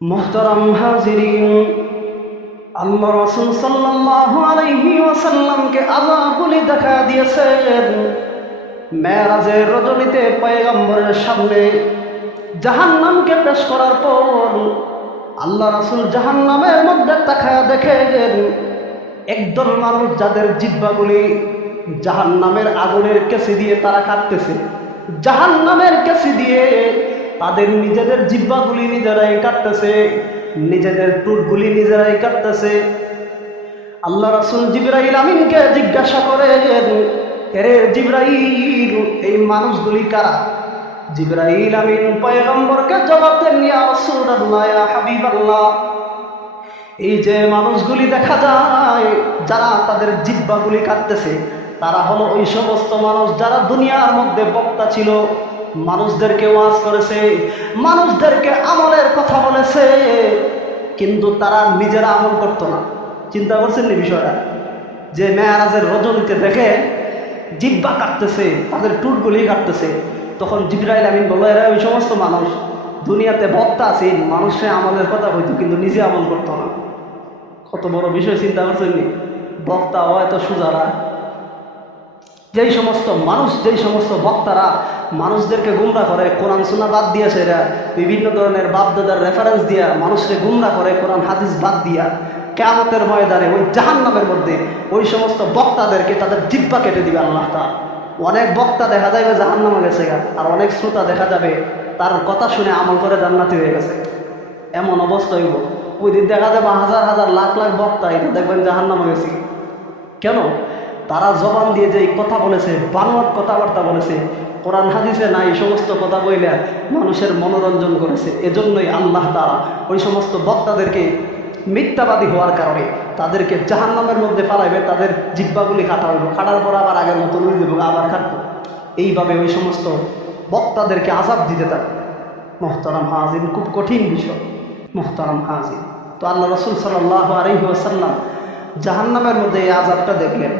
মোহতরম হাজিরিন আল্লাহ রসুল সাল্লাল্লাহু আলাইহি ওয়াসাল্লামকে আযাবগুলি দেখা দিয়েছেন। মেরাজের রজনীতে পয়গম্বরের সামনে জাহান্নামকে পেশ করার পর আল্লাহ রাসূল জাহান্নামের মধ্যে তাকায় দেখেন, একদল মানুষ যাদের জিব্বাগুলি জাহান্নামের আগুনের কেসি দিয়ে তারা কাটতেছে জাহান্নামের কেসি দিয়ে তাদের নিজেদের জিব্বাগুলি নিজেরাই কাটতেছে, নিজেদের টুটগুলি নিজেরাই কাটতেছে। আল্লাহ রাসুল জিব্রাইল আমিনকে জিজ্ঞাসা করেন, এরে জিব্রাইল, এই মানুষগুলি কারা? জিব্রাহিল আমিন পয়গম্বরকে জবাব দেন, ইয়া রাসূলুল্লাহ, ইয়া এই যে মানুষগুলি দেখা যায়, যারা তাদের জিব্বাগুলি কাটতেছে, তারা হলো ওই সমস্ত মানুষ যারা দুনিয়ার মধ্যে বক্তা ছিল। মানুষদেরকে ওয়াজ করেছে, মানুষদেরকে আমলের কথা বলেছে, কিন্তু তারা নিজেরা আমল করতো না। চিন্তা করছেন নি বিষয়টা? যে মেয়ারাজের রজনীতে দেখে জিব্বা কাটতেছে, তাদের টুটগুলি কাটতেছে। তখন জিব্রাইল আমিন বলল, এরা ওই সমস্ত মানুষ। দুনিয়াতে বক্তা আছে, মানুষে আমলের কথা হইতো কিন্তু নিজে আমল করতো না। কত বড় বিষয় চিন্তা করছেন নি? বক্তা হয়তো সুজারা। যেই সমস্ত মানুষ, যেই সমস্ত বক্তারা মানুষদেরকে গুমরা করে, কোরআন সুনা বাদ দিয়েছে এরা বিভিন্ন ধরনের বাপদাদার রেফারেন্স দিয়া মানুষকে গুমরা করে, কোরআন হাদিস বাদ দিয়া কেয়ামতের ময়দানে, ওই জাহান্নামের মধ্যে ওই সমস্ত বক্তাদেরকে তাদের জিব্বা কেটে দিবে আল্লাহ তা অনেক বক্তা দেখা যাবে জাহান্নামে গেছে গা, আর অনেক শ্রোতা দেখা যাবে তার কথা শুনে আমল করে জান্নাতি হয়ে গেছে। এমন অবস্থা হইব। ওই দিন দেখা যাবে হাজার হাজার লাখ লাখ বক্তা এটা দেখবেন জাহান্নামে গেছে। কেন? তারা জবান দিয়ে যে কথা বলেছে বানোয়ার কথাবার্তা বলেছে, কোরআন হাদিসে না এই সমস্ত কথা বইলে মানুষের মনোরঞ্জন করেছে। এজন্যই আল্লাহ তারা ওই সমস্ত বক্তাদেরকে মিথ্যাবাদী হওয়ার কারণে তাদেরকে জাহান্নামের মধ্যে ফালাইবে, তাদের জিব্বাগুলি কাটা হইব কাটার পর আবার আগের মতো রুই দেবো, আবার কাটবো এইভাবে ওই সমস্ত বক্তাদেরকে আজাব দিতে থাকবে মোহতারাম হাজিন খুব কঠিন বিষয়। মোহতারাম হাজিন তো আল্লাহ রসুল সাল্লাহ আলহি আসাল্লাম জাহান্নামের মধ্যে এই আজাবটা দেখলেন।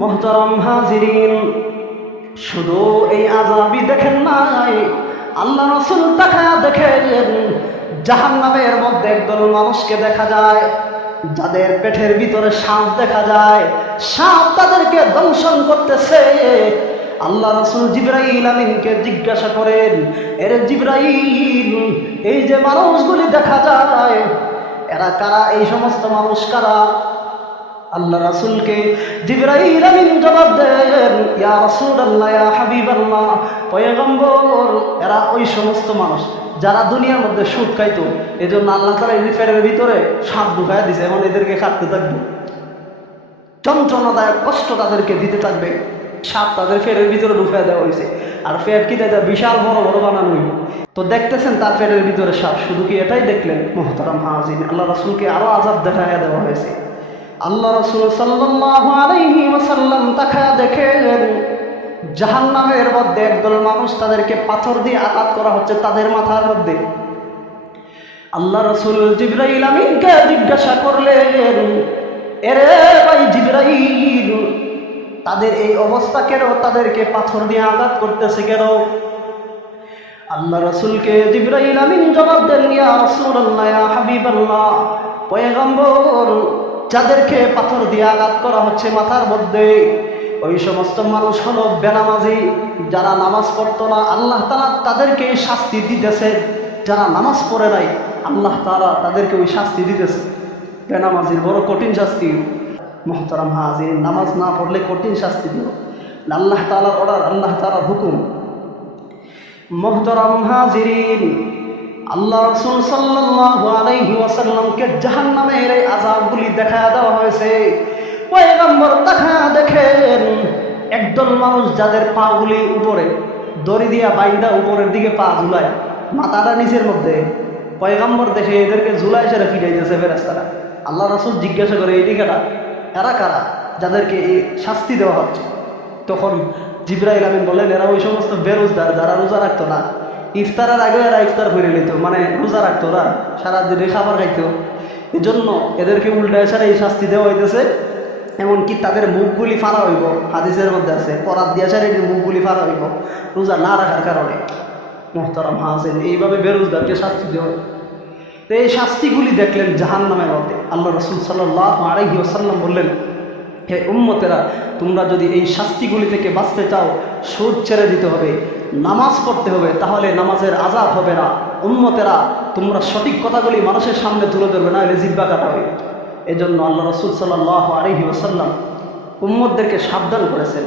মোহতারাম হাজিরিন, শুধু এই আজাবই দেখেন নাই, আল্লাহ রসুল দেখা দেখেন, জাহান্নামের মধ্যে একদল মানুষকে দেখা যায়, যাদের পেটের ভিতরে সাপ দেখা যায়, সাপ তাদেরকে দংশন করতেছে। আল্লাহ রসুল জিব্রাইল আমিনকে জিজ্ঞাসা করেন, এর জিব্রাইল, এই যে মানুষগুলি দেখা যায়, এরা কারা? এই সমস্ত মানুষ কারা? আল্লাহ রাসূলকে জিবরাইল আমিন জবাব দেন, ইয়া রাসূলুল্লাহ, ইয়া হাবিবাল্লাহ, পয়গম্বর, এরা ওই সমস্ত মানুষ যারা দুনিয়ার মধ্যে সুদ খাইতো, এজন্য আল্লাহ তাআলা এই ভিতরে সাপ ঢুকায় দিছে এখন এদেরকে কাটতে থাকবে। যন্ত্রণাদায়ক কষ্ট তাদেরকে দিতে থাকবে সাপ তাদের ফেরের ভিতরে ঢুকায় দেওয়া হয়েছে আর ফের কি দেয় বিশাল বড় বড় বানানো হইব তো দেখতেছেন তার ফেরের ভিতরে সাপ শুধু কি এটাই দেখলেন? মোহতারাম হাজিন আল্লাহ রাসুলকে আরও আজাব দেখায় দেওয়া হয়েছে। আল্লাহ রসুল সাল্লাল্লাহু আলাইহি ওয়াসাল্লাম তাকা দেখেন, জাহান্নামের মধ্যে একদল মানুষ তাদেরকে পাথর দিয়ে আঘাত করা হচ্ছে তাদের মাথার মধ্যে। আল্লাহ রসুল জিব্রাইল জিজ্ঞাসা করলেন, এরে ভাই জিব্রাইল, তাদের এই অবস্থা কেন? তাদেরকে পাথর দিয়ে আঘাত করতেছে কেন? আল্লাহ রসুলকে জিব্রাইল আমিন জবাব দেন, ইয়া রাসূলুল্লাহ, ইয়া হাবিবাল্লাহ, পয়গম্বর যাদেরকে পাথর দিয়ে আঘাত করা হচ্ছে মাথার মধ্যে, ওই সমস্ত মানুষ হলো বেনামাজি, যারা নামাজ পড়তো না। আল্লাহ তালা তাদেরকে শাস্তি দিতেছে। যারা নামাজ পড়ে নাই, আল্লাহ তালা তাদেরকে ওই শাস্তি দিতেছে। বেনামাজির বড় কঠিন শাস্তি। মোহতারাম হাজির, নামাজ না পড়লে কঠিন শাস্তি দিল আল্লাহ তালার অর্ডার আল্লাহ তালার হুকুম। মোহতারাম হাজিরিন আল্লাহ রসুল সাল্লাল্লাহু আলাইহি ওয়াসাল্লামকে জাহান্নামের এই আযাবগুলি দেখা দেওয়া হয়েছে। পয়গম্বর দেখা দেখেন, একদল মানুষ যাদের পাগুলি উপরে, দড়ি দিয়া বাইন্দা উপরের দিকে পা ঝুলায়, মাথাটা নিচের মধ্যে। পয়গম্বর দেখে এদেরকে ঝুলাই সেরা ফিরাইতেছে ফেরাস্তারা আল্লাহ রসুল জিজ্ঞাসা করে এইদিকে এরা কারা যাদেরকে এই শাস্তি দেওয়া হচ্ছে? তখন জিব্রাইল আমিন বললেন, এরা ওই সমস্ত বেরোজগার যারা রোজা রাখতো না। ইফতারের আগে এরা ইফতার করে নিত মানে রোজা রাখতো ওরা, সারাদিনে খাবার খাইতো। এই জন্য এদেরকে উল্টায় সারা এই শাস্তি দেওয়া হইতেছে। এমনকি তাদের মুখগুলি ফাড়া হইব, হাদিসের মধ্যে আছে পরাত দিয়া সারা মুখগুলি ফাড়া হইব, রোজা না রাখার কারণে। মোহতারাম হাসেন, এইভাবে বেরোজগারকে শাস্তি দেওয়া তো এই শাস্তিগুলি দেখলেন জাহান নামের মধ্যে। আল্লাহ রসুল সাল্লাহ আলহি ওসাল্লাম বললেন হে উম্মতেরা, তোমরা যদি এই শাস্তিগুলি থেকে বাঁচতে চাও সুদ ছেড়ে দিতে হবে, নামাজ পড়তে হবে, তাহলে নামাজের আজাব হবে না। উম্মতেরা, তোমরা সঠিক কথাগুলি মানুষের সামনে তুলে ধরবে, না হলে জিব্বা কাটাবে এই জন্য আল্লাহ রসুল সাল্লাহ আলহি ওসাল্লাম উম্মতদেরকে সাবধান করেছেন।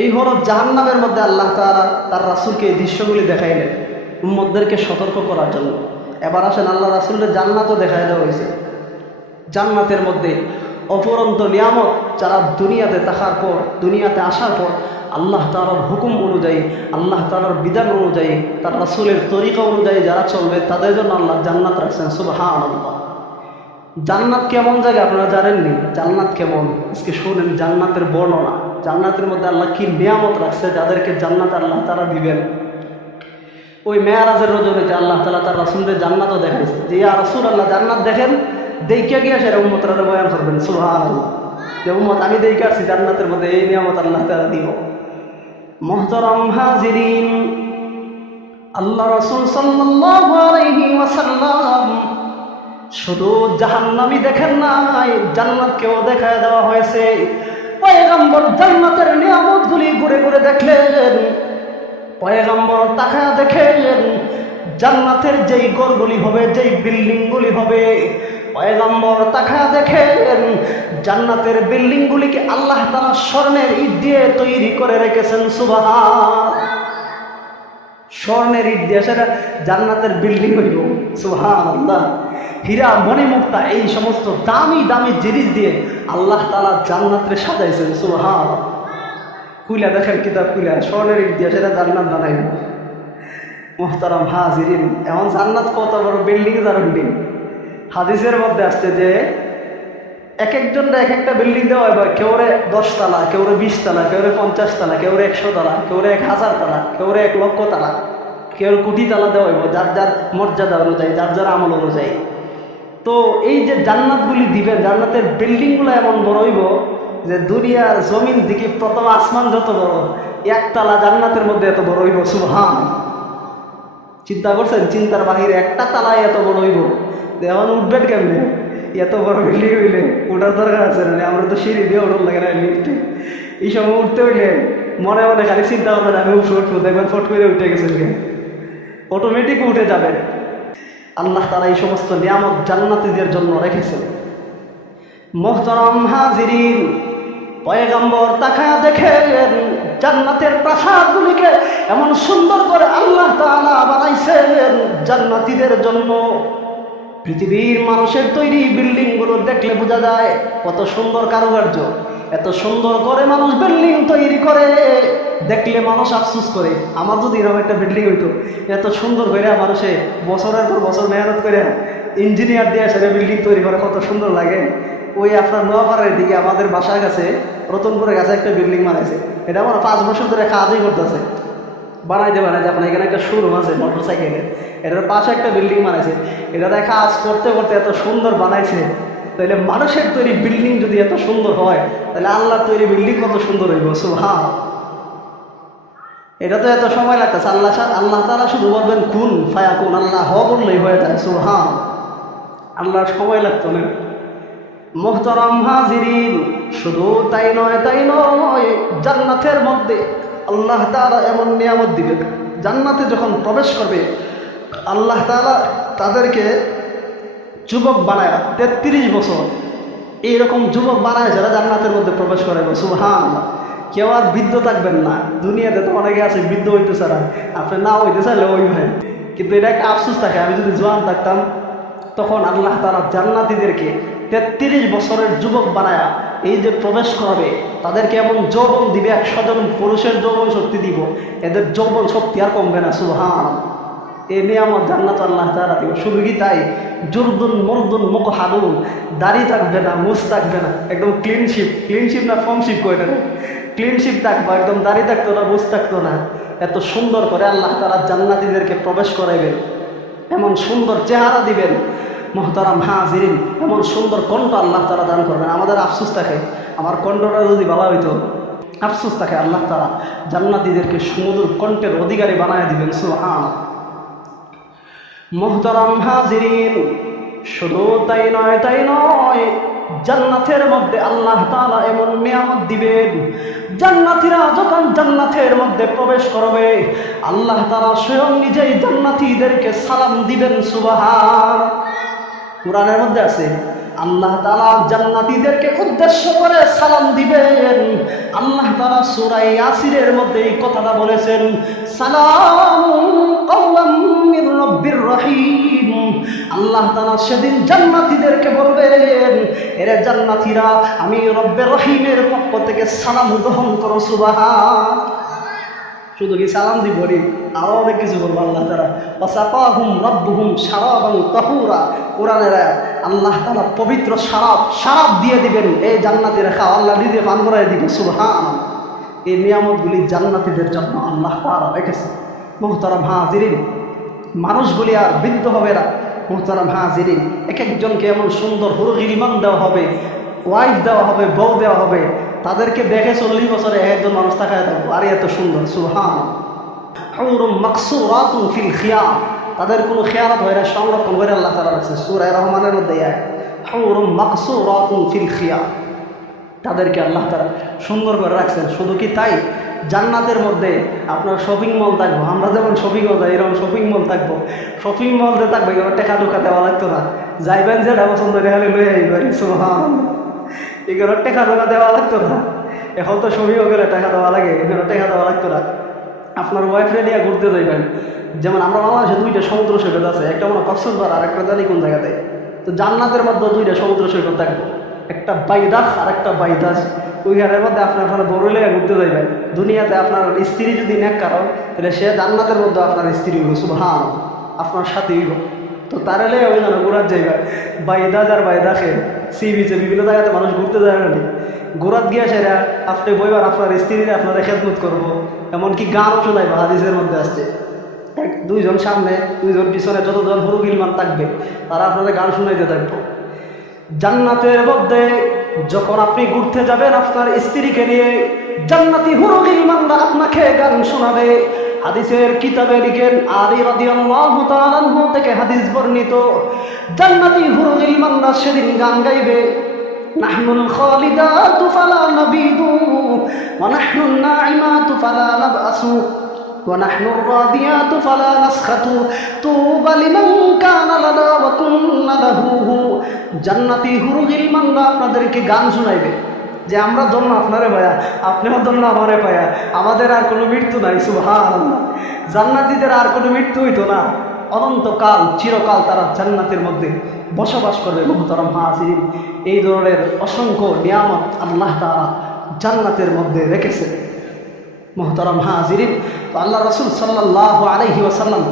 এই হলো জাহান্নামের মধ্যে আল্লাহ তারা তার রাসুলকে এই দৃশ্যগুলি দেখাইলেন, উম্মতদেরকে সতর্ক করার জন্য। এবার আসেন আল্লাহ রাসুলের জান্নাতও দেখাই দেওয়া হয়েছে। জান্নাতের মধ্যে অপরন্ত নিয়ামত যারা দুনিয়াতে থাকার পর, দুনিয়াতে আসার পর, আল্লাহ তালার হুকুম অনুযায়ী, আল্লাহ তালার বিধান অনুযায়ী, তার রাসুলের তরিকা অনুযায়ী যারা চলবে, তাদের জন্য আল্লাহ জান্নাত রাখছেন সুবাহা আল্লাহ জান্নাত কেমন জায়গা আপনারা জানেননি? জান্নাত কেমন? আজকে শুনেন, জান্নাতের বর্ণনা। জান্নাতের মধ্যে আল্লাহ কি নিয়ামত রাখছে, যাদেরকে জান্নাত আল্লাহ তারা দিবেন? ওই মেয়ারাজের রজনীতে আল্লাহ তালা তার রাসুলদের জান্নাতও দেখাইছে। যে, ইয়া রাসুল আল্লাহ জান্নাত দেখেন? দেখে গিয়ে সেটা উম্মতরা বয়ান করবেন যে উম্মত আমি দেখে আসছি জান্নাতের মধ্যে এই নিয়ামত আল্লাহ তালা দিব মোহতরম হাজিরিন, আল্লাহ রসুল ওয়াসাল্লাম শুধু জাহান্নামি দেখেন নাই, জান্নাতকেও দেখায় দেওয়া হয়েছে। পয়গম্বর জান্নাতের নিয়ামতগুলি ঘুরে ঘুরে দেখলেন, পয়গম্বর তাকায় দেখেন, জান্নাতের যেই গড়গুলি হবে, যেই বিল্ডিংগুলি হবে পয়গম্বর তাকায় দেখেন, জান্নাতের বিল্ডিংগুলিকে আল্লাহ তালা স্বর্ণের ইট দিয়ে তৈরি করে রেখেছেন সুবাহ স্বর্ণের ইট দিয়ে সেটা জান্নাতের বিল্ডিং হইব সুহান আল্লাহ হীরা, মণিমুক্তা, এই সমস্ত দামি দামি জিনিস দিয়ে আল্লাহ তালা জান্নাতরে সাজাইছেন সুহান কুইলা দেখেন, কিতাব কুইলা স্বর্ণের ইট দিয়ে সেটা জান্নাত বানাই মোহতারাম হাজিরিন এমন জান্নাত কত বড় বিল্ডিং তার বিল্ডিং। হাদিসের মধ্যে আসছে যে এক একজন এক একটা বিল্ডিং দেওয়া হয় কেউ রে দশ তালা কেউ রে বিশ তালা কেউ রে পঞ্চাশ তালা কেউ রে একশো তালা কেউ রে এক হাজার তালা কেউ রে এক লক্ষ তালা কেউ কোটি তালা দেওয়া হইব, যার যার মর্যাদা অনুযায়ী, যার যার আমল অনুযায়ী। তো এই যে জান্নাতগুলি দিবেন, জান্নাতের বিল্ডিংগুলো এমন বড় হইব যে দুনিয়ার জমিন দিকে প্রথম আসমান যত বড় একতলা জান্নাতের মধ্যে এত বড় হইব সুহান চিন্তা করছেন, চিন্তার বাহিরে একটা তালায় এত বড় হইব? এখন উঠবেন কেমনে? এত বড় বিল্ডিং হইলে ওঠার দরকার আছে না? আমরা তো সিঁড়ি দিয়ে ওঠার লাগে না লিফটে এই সময় উঠতে হইলে মনে মনে খালি চিন্তা করবেন আমি উঠে উঠবো দেখবেন ফট করে উঠে গেছেন অটোমেটিক উঠে যাবেন আল্লাহ তারা এই সমস্ত নিয়ামত জান্নাতিদের জন্য রেখেছেন। মোহতরম হাজিরিন, পয়গম্বর তাকায়া দেখেন, জান্নাতের প্রাসাদগুলিকে এমন সুন্দর করে আল্লাহ তাআলা বানাইছেন জান্নাতীদের জন্য। পৃথিবীর মানুষের তৈরি বিল্ডিংগুলো দেখলে বোঝা যায় কত সুন্দর কারুকার্য। এত সুন্দর করে মানুষ বিল্ডিং তৈরি করে, দেখলে মানুষ আফসুস করে, আমার যদি এরকম একটা বিল্ডিং হইতো, এত সুন্দর করে মানুষে বছরের পর বছর মেহনত করে ইঞ্জিনিয়ার দিয়ে সেটা বিল্ডিং তৈরি করে, কত সুন্দর লাগে। ওই আপনার নোয়াপাড়ার দিকে আমাদের বাসার কাছে, রতনপুরের কাছে একটা বিল্ডিং বানাইছে। এটা আমার পাঁচ বছর ধরে কাজই করতেছে। বানাইতে বানাইতে আপনার এখানে একটা শোরুম আছে মোটর সাইকেলের এটার পাশে একটা বিল্ডিং বানাইছে। এটা কাজ করতে করতে এত সুন্দর বানাইছে। তাহলে মানুষের তৈরি বিল্ডিং যদি এত সুন্দর হয় তাহলে আল্লাহর তৈরি বিল্ডিং কত সুন্দর হইব সুহা এটা তো এত সময় লাগতেছে, আল্লাহ আল্লাহ তারা শুধু বলবেন খুন ফায়া খুন আল্লাহ হ বললেই হয়ে যায় সুহা আল্লাহর সময় লাগতো না। মোহতরম হাজিরিন, শুধু তাই নয় তাই নয়, জান্নাতের মধ্যে আল্লাহ তাআলা এমন নিয়ামত দিবে জান্নাতে যখন প্রবেশ করবে, আল্লাহ তাআলা তাদেরকে যুবক বানায় তেত্রিশ বছর। এইরকম যুবক বানায় যারা জান্নাতের মধ্যে প্রবেশ করে সুহান কেউ আর বৃদ্ধ থাকবেন না। দুনিয়াতে তো অনেকে আছে, বৃদ্ধ হইতে চারা আপনি না হইতে চাইলে ওই ভাই। কিন্তু এটা একটা আফসোস থাকে। আমি যদি জোয়ান থাকতাম, তখন আল্লাহ তারা জান্নাতিদেরকে তেত্রিশ বছরের যুবক বানায়া এই যে প্রবেশ করবে, তাদেরকে এমন যৌবন দিবে একশো জন পুরুষের যৌবন শক্তি দিব। এদের যৌবন শক্তি আর কমবে না সুহান এ নিয়ামত জান্নাত আল্লাহ তারা দিব। শুধু কি তাই? জুরদুন, মরদুন মুখ হাদুন দাড়ি থাকবে না মুস থাকবে না। একদম ক্লিনশিপ ক্লিনশিপ না ফর্মশিপ করে না ক্লিনশিপ থাকব, একদম দাড়ি থাকতো না মুস থাকতো না। এত সুন্দর করে আল্লাহ তারা জান্নাতিদেরকে প্রবেশ করাইবেন। এমন সুন্দর চেহারা দিবেন। মহতারাম হাজিরিন, এমন সুন্দর কণ্ঠ আল্লাহ তারা দান করবেন। আমাদের আফসুস থাকে, আমার কণ্ঠটা যদি ভালো হইতো, আফসুস থাকে আল্লাহ তারা জান্নাতিদেরকে সুমধুর কণ্ঠের অধিকারী বানায় দিবেন সুহান মোহতরম হাজিরিন, শুধু তাই নয় তাই নয়, জান্নাতের মধ্যে আল্লাহ তালা এমন নিয়ামত দিবেন, জান্নাতীরা যখন জান্নাতের মধ্যে প্রবেশ করবে, আল্লাহ তাআলা স্বয়ং নিজেই জান্নাতীদেরকে সালাম দিবেন সুবহান কোরআনের মধ্যে আছে, আল্লাহ তাআলা জান্নাতীদেরকে উদ্দেশ্য করে সালাম দিবেন। আল্লাহ তাআলা সূরা আসিরের মধ্যে এই কথাটা বলেছেন, সালাম রব্বির রহিম। আল্লাহ তাআলা সেদিন জান্নাতীদেরকে বলবেন, এরে জান্নাতীরা, আমি রব্বের রহিমের পক্ষ থেকে সালাম গ্রহণ করো, সুবহান শুধু কি সালাম দিব রে আরও অনেক কিছু করব আল্লাহ তারা অসাপাহুম রব্বুহুম সারাবাং তাহুরা। কোরআনের। আল্লাহ তারা পবিত্র সারাব সারাব দিয়ে দিবেন। এই জান্নাতি রেখা আল্লাহ নিজে পান করাই দিবে সুবহান এই নিয়ামতগুলি জান্নাতীদের জন্য আল্লাহ তারা রেখেছে। মোহতারাম হাজিরিন, মানুষগুলি আর বৃদ্ধ হবে না। মোহতারাম হাজিরিন এক একজনকে এমন সুন্দর হুরগিরিমান দেওয়া হবে, ওয়াইফ দেওয়া হবে, বউ দেওয়া হবে। তাদেরকে দেখে চল্লিশ বছরে একজন মানুষ তাকায় থাকব আরে এত সুন্দর সুহান ফিল খিয়াম তাদের কোনো খেয়ালত হয় না, সংরক্ষণ করে আল্লাহ তালা রাখছে। সুরায় রহমানের মধ্যে এক। ফিল খিয়াম তাদেরকে আল্লাহ তারা সুন্দর করে রাখছেন। শুধু কি তাই? জান্নাতের মধ্যে আপনার শপিং মল থাকব। আমরা যেমন শপিং মল যাই, এরকম শপিং মল থাকব। শপিং মলতে থাকব এগুলো টেকা টুকা দেওয়া লাগতো না। যাইবেন যেটা পছন্দ হলে লই আইবেন। সুবহান। এগুলো টেকা টুকা দেওয়া লাগতো না। এখন তো শপিং করে টাকা দেওয়া লাগে এগুলো টেকা দেওয়া লাগতো না। আপনার ওয়াইফরে নিয়ে ঘুরতে যাইবেন যেমন আমরা বাংলাদেশে দুইটা সমুদ্র সৈকত আছে, একটা মনে কক্সবাজার আর একটা জানি কোন জায়গাতে। তো জান্নাতের মধ্যে দুইটা সমুদ্র সৈকত থাকবে। একটা বাইদাস আর একটা বাইদাস। ওই ঘরের মধ্যে আপনার আপনার বড় লেগে ঘুরতে যাইবেন দুনিয়াতে আপনার স্ত্রী যদি নেক কারণ, তাহলে সে জান্নাতের মধ্যে আপনার স্ত্রী হইব সুবহান আপনার সাথে হইব। তো তারা লেগে ওই জন্য ঘোরার জায়গা। বাইদাস আর বাইদাসে সি। বিচে বিভিন্ন জায়গাতে মানুষ ঘুরতে যায় না ঘোরাত গিয়া সেরা, আপনি বইবার আপনার স্ত্রীরা আপনারা খেদমত করব। এমনকি গানও শোনাইব, হাদিসের মধ্যে আসছে। এক, দুইজন সামনে, দুইজন পিছনে যতজন হুরুগিলমান থাকবে, তারা আপনাদের গান শুনাইতে থাকব। জান্নাতের মধ্যে যখন আপনি ঘুরতে যাবেন আপনার স্ত্রীকে নিয়ে, জান্নাতি হুরুগিলমানরা আপনাকে গান শোনাবে। হাদিসের কিতাবে লিখেন আলী রাদিয়াল্লাহু তাআলা আনহু থেকে হাদিস বর্ণিত জান্নাতি হুরুগিলমানরা সেদিন গান গাইবে نحن الخالدات فلا نبيد ونحن الناعمات فلا نبأس ونحن الراضيات فلا نسخط طوبى لمن كان لنا وكنا له জান্নাতি হুরুগিল মানরা আপনাদেরকে গান শোনাইবে যে আমরা ধন্য আপনারে পায়া, আপনিও ধন্য আমারে পায়া। আমাদের আর কোনো মৃত্যু নাই সুহান জান্নাতিদের আর কোনো মৃত্যু হইতো না। অনন্তকাল, চিরকাল তারা জান্নাতের মধ্যে বসবাস করবে, মোহতরম হাজির এই ধরনের অসংখ্য নিয়ামত আল্লাহ তারা জান্নাতের মধ্যে রেখেছে, মোহতরম হাজিরিন। তো আল্লাহ রসুল সাল্লাহ আলহি ওসাল্লাম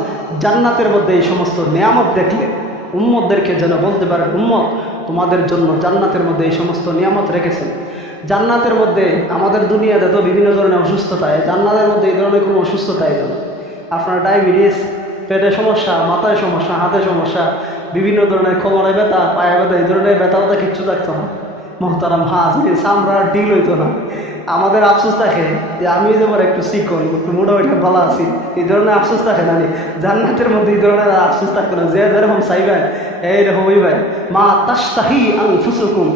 জান্নাতের মধ্যে এই সমস্ত নিয়ামত দেখলে উম্মতদেরকে যেন বলতে পারে, উম্মত, তোমাদের জন্য জান্নাতের মধ্যে এই সমস্ত নিয়ামত রেখেছেন। জান্নাতের মধ্যে আমাদের দুনিয়াতে তো বিভিন্ন ধরনের অসুস্থতায় জান্নাতের মধ্যে এই ধরনের কোনো অসুস্থতাই যেন আপনার ডায়াবেটিস, পেটে সমস্যা, মাথায় সমস্যা, হাতে সমস্যা, বিভিন্ন ধরনের কোমরে ব্যথা, পায়ে ব্যথা, এই ধরনের ব্যথা ব্যথা কিচ্ছু থাকতো না। মোহতারাম হাজ চামড়ার ডিল হইতো না। আমাদের আফসোস থাকে যে আমি যেমন একটু শিখন একটু মোটামুটি ভালো আছি। এই ধরনের আফসোস থাকে না জান্নাতের মধ্যে এই ধরনের আফসোস থাকতো না। যে যেরকম চাইবেন এইরকম হইবেন মা তাস্তাহি আং ফুসুকুম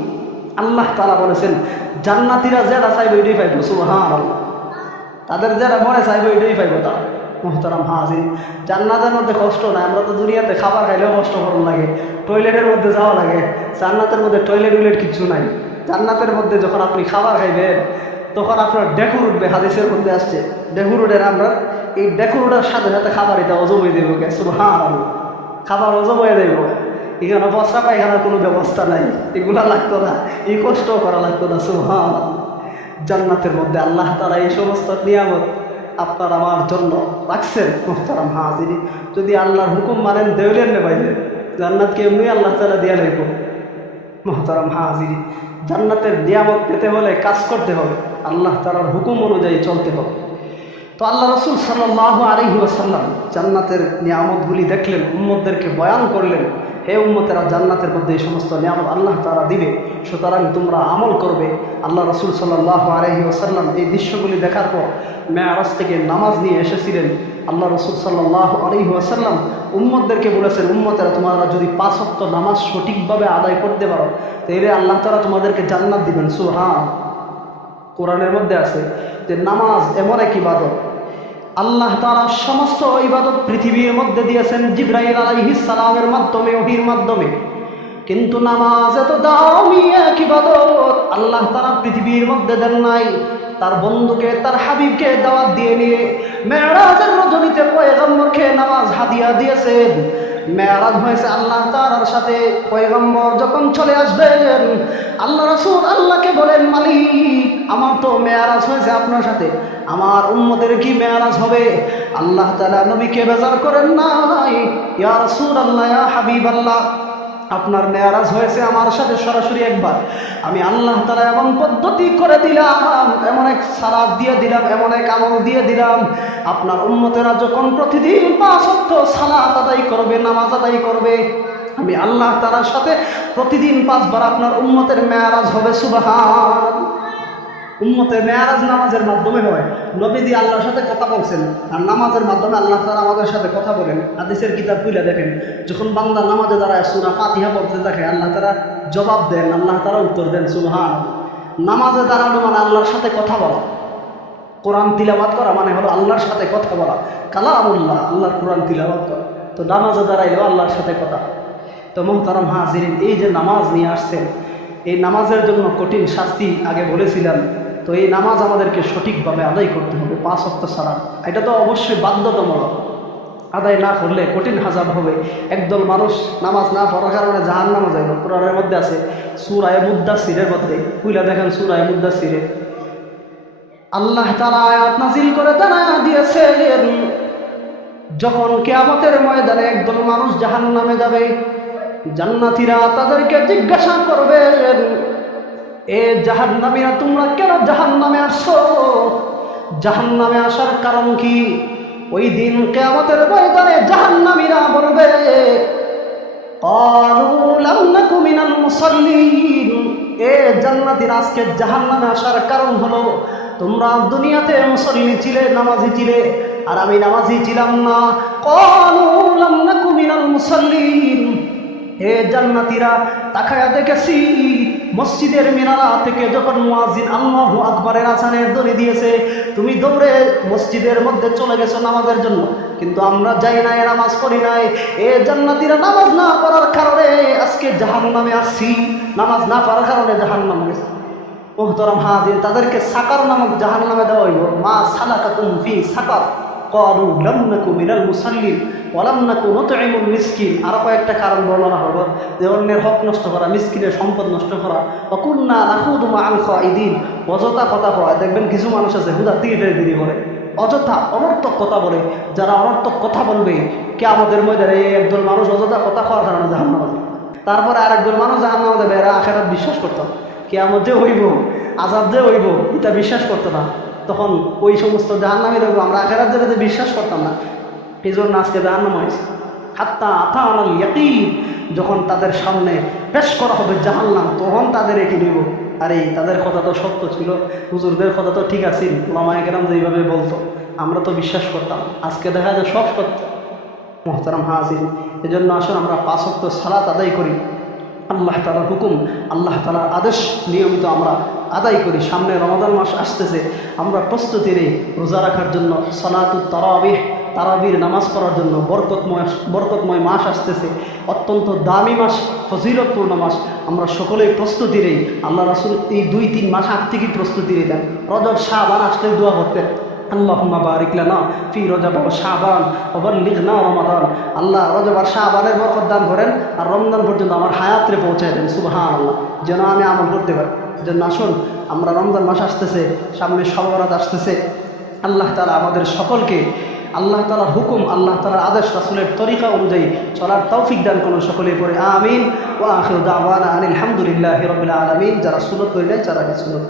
আল্লাহ তালা বলেছেন, জান্নাতিরা যেটা চাইবে ওইটাই পাইব আল্লাহ তাদের যারা মনে চাইবে ওইটাই পাইব তারা। মোহতারাম হাজির জান্নাতের মধ্যে কষ্ট নাই, আমরা তো দুনিয়াতে খাবার খাইলেও কষ্ট করুন লাগে টয়লেটের মধ্যে যাওয়া লাগে, জান্নাতের মধ্যে টয়লেট উইলেট কিছু নাই। জান্নাতের মধ্যে যখন আপনি খাবার খাইবেন, তখন আপনার ডেকুর উঠবে, হাদিসের মধ্যে আসছে, ডেকুর উঠে আমরা, এই ডেকুর উঠার সাথে সাথে খাবার এটা অজব হয়ে দেবো গে সুবহান খাবার অজব হয়ে দেবো এখানে বস্তা পায়খানার কোনো ব্যবস্থা নাই, এগুলা লাগতো না, এই কষ্ট করা লাগতো না সুবহান জান্নাতের মধ্যে আল্লাহ তারা এই সমস্ত নিয়ামত আপনার আমার জন্য রাখছেন, মোহতারাম হাজিরি। যদি আল্লাহর হুকুম মানেন দেউলেন নে বাইরে। জান্নাতকে এমনি আল্লাহ তালা দিয়া লাগবো মোহতারাম হাজিরি। জান্নাতের নিয়ামত পেতে হলে কাজ করতে হবে। আল্লাহ তালার হুকুম অনুযায়ী চলতে হবে। তো আল্লাহ রসুল সাল্লাহ আলহি আসাল্লাম জান্নাতের নিয়ামতগুলি দেখলেন উম্মদদেরকে বয়ান করলেন। হে উম্মতেরা, জান্নাতের মধ্যে এই সমস্ত নিয়ামত আল্লাহ তারা দিবে। সুতরাং তোমরা আমল করবে। আল্লাহ রসুল সাল্লাহ আলহি ওসাল্লাম এই দৃশ্যগুলি দেখার পর মেয়ারাজ থেকে নামাজ নিয়ে এসেছিলেন। আল্লাহ রসুল সাল্লাহ আলহি ওসাল্লাম উম্মতদেরকে বলেছেন, উম্মতেরা, তোমরা যদি পাঁচ অক্ত নামাজ সঠিকভাবে আদায় করতে পারো তাহলে আল্লাহ তারা তোমাদেরকে জান্নাত দিবেন। সুহান কোরআনের মধ্যে আছে যে, নামাজ এমন এক ইবাদত আল্লাহ তারা সমস্ত ইবাদত পৃথিবীর মধ্যে দিয়েছেন জিব্রাহিল আলাই সালামের মাধ্যমে, ওহির মাধ্যমে। কিন্তু নামাজ এত দামি এক ইবাদত আল্লাহ তারা পৃথিবীর মধ্যে দেন নাই। তার বন্ধুকে, তার হাবিবকে দাওয়াত দিয়ে নিয়ে মেয়েরাজের রজনীতে পয়গম্বরকে নামাজ হাদিয়া দিয়েছেন। মেয়ারাজ হয়েছে আল্লাহ তার সাথে। পয়গম্বর যখন চলে আসবেন, আল্লাহ রসুল আল্লাহকে বলেন, মালিক, আমার তো মেয়ারাজ হয়েছে আপনার সাথে। আমার উম্মদের কি মেয়ারাজ হবে? আল্লাহ তালা নবীকে বেজার করেন নাই। ইয়া রসুল আল্লাহ হাবিব আল্লাহ। আপনার মেয়ারাজ হয়েছে আমার সাথে সরাসরি একবার। আমি আল্লাহ তালা এমন পদ্ধতি করে দিলাম, এমন এক সালাদ দিয়ে দিলাম, এমন এক আমল দিয়ে দিলাম। আপনার উন্নতেরা যখন প্রতিদিন পাঁচ অর্থ সালাত আদায় করবে, নামাজ আদায় করবে, আমি আল্লাহ তারার সাথে প্রতিদিন পাঁচবার আপনার উন্মতের মেয়ারাজ হবে, সুবাহান। উম্মতের মেয়ারাজ নামাজের মাধ্যমে হয়। নবীদি আল্লাহর সাথে কথা বলছেন। আর নামাজের মাধ্যমে আল্লাহ তারা আমাদের সাথে কথা বলেন। হাদিসের কিতাব খুলে দেখেন। যখন বাংলা নামাজে দাঁড়ায়, সুরা ফাতিহা বলতে দেখে আল্লাহ তারা জবাব দেন, আল্লাহ তারা উত্তর দেন সুবহান নামাজে দাঁড়ানো মানে আল্লাহর সাথে কথা বলা। কোরআন তিলাবাত করা মানে হলো আল্লাহর সাথে কথা বলা। কালামুল্লাহ, আল্লাহর কোরআন তিলাবাত করা। তো নামাজে দাঁড়াইলেও আল্লাহর সাথে কথা। তো মোহতারাম হাজিরিন, এই যে নামাজ নিয়ে আসছেন, এই নামাজের জন্য কঠিন শাস্তি আগে বলেছিলাম। তো এই নামাজ আমাদেরকে সঠিকভাবে আদায় করতে হবে, পাঁচ অক্ত ছাড়া এটা তো অবশ্যই বাধ্যতামূলক। আদায় না করলে কঠিন হাজার হবে। একদল মানুষ নামাজ না পড়ার কারণে জাহান নামাজ যাইব কোরআনের মধ্যে আছে সুরায় মুদ্দা সিরের মধ্যে। কুইলা দেখেন সুরায় মুদ্দা সিরে আল্লাহ তারা আয়াত নাজিল করে তারা দিয়েছে যখন কেয়ামতের ময়দানে একদল মানুষ জাহান নামে যাবে, জান্নাতিরা তাদেরকে জিজ্ঞাসা করবেন এ জাহান নামিয়া তোমরা কেন জাহান নামে আসছো জাহান নামে আসার কারণ কি? ওই দিন কেয়ামতের ময়দানে জাহান নামীরা বলবে এ জান্নাতির আজকে জাহান নামে আসার কারণ হলো, তোমরা দুনিয়াতে মুসল্লি ছিলে, নামাজি ছিলে, আর আমি নামাজি ছিলাম না। কলুলাম মুসল্লিন। হে জান্নাতিরা, তাকায়া দেখেছি মসজিদের মিনারা থেকে যখন মুয়াজ্জিন আল্লাহু আকবরের আসানের দড়ি দিয়েছে, তুমি দৌড়ে মসজিদের মধ্যে চলে গেছো নামাজের জন্য। কিন্তু আমরা যাই নাই, নামাজ পড়ি নাই। এ জান্নাতিরা নামাজ না পড়ার কারণে আজকে জাহান নামে আসছি। নামাজ না পড়ার কারণে জাহান নামে গেছে। মোহতরম হাজির, তাদেরকে সাকার নামক জাহান নামে দেওয়া হইব মা সালাকা ফি সাকার। কলু লমনাকু মিনাল মুসাল্লিম ওলামনাকু নতুন মিসকিন আরও কয়েকটা কারণ বর্ণনা হলো যে অন্যের হক নষ্ট করা, মিসকিনের সম্পদ নষ্ট করা। অকুন্না নাহুদুমা আলফা ইদিন অযথা কথা করা দেখবেন কিছু মানুষ আছে হুদা তীরে দিদি বলে। অযথা অনর্থক কথা বলে, যারা অনর্থক কথা বলবে কে আমাদের মধ্যে একজন মানুষ অযথা কথা খাওয়ার কারণে জাহান নামাজে তারপরে আরেকজন মানুষ জাহান নামাজে বেড়া আখেরাত বিশ্বাস করতো কে আমার যে হইব আজাদ যে হইব, এটা বিশ্বাস করতো না। তখন ওই সমস্ত জাহান্নামের আমরা আখেরাত যেটাতে বিশ্বাস করতাম না। এই জন্য আজকে জাহান্নাম হয়েছে। হাত্তা আথা আনাল যখন তাদের সামনে পেশ করা হবে জাহান্নাম, তখন তাদের এটি নিব আরে, তাদের কথা তো সত্য ছিল। হুজুরদের কথা তো ঠিক আছে। লামায় কেরাম যেইভাবে বলতো। আমরা তো বিশ্বাস করতাম আজকে দেখা যায় সব সত্য। মোহতারাম হাজির এজন্য আসুন আমরা পাঁচক্ত সালাত আদায় করি। আল্লাহ তালার হুকুম, আল্লাহ তালার আদেশ নিয়মিত আমরা আদায় করি। সামনে রমাদান মাস আসতেছে। আমরা প্রস্তুতি নেই রোজা রাখার জন্য। সলাতু তারাবিহ, তারাবির নামাজ পড়ার জন্য। বরকতময় বরকতময় মাস আসতেছে। অত্যন্ত দামি মাস, ফজিলতপূর্ণ মাস। আমরা সকলেই প্রস্তুতি নেই। আল্লাহ রাসুল এই দুই, তিন মাস আগ থেকেই প্রস্তুতি নিতেন। রজব শাহবান আসলে দোয়া করতেন। আল্লাহুম্মা বারিক লানা ফি রজব ওয়া বাল্লিগনা রমাদান। আল্লাহ রজব আর শাবানের বরকত দান করেন আর রমজান পর্যন্ত আমার হায়াত্রে পৌঁছায় দেন। সুবহানাল্লাহ। যেন আমি আমল করতে পারি। যেন আসুন আমরা রমজান মাস আসতেছে, সামনে সবরাত আসতেছে। আল্লাহ তালা আমাদের সকলকে, আল্লাহ তালার হুকুম, আল্লাহ তালার আদেশ, রাসুলের তরিকা অনুযায়ী চলার তৌফিক দান করুন সকলে পড়ে, আমিন। ও আখির দাওয়ানা আনিল হামদুলিল্লাহ রবিল আলমিন। যারা সুনত করিলেন যারা সুনত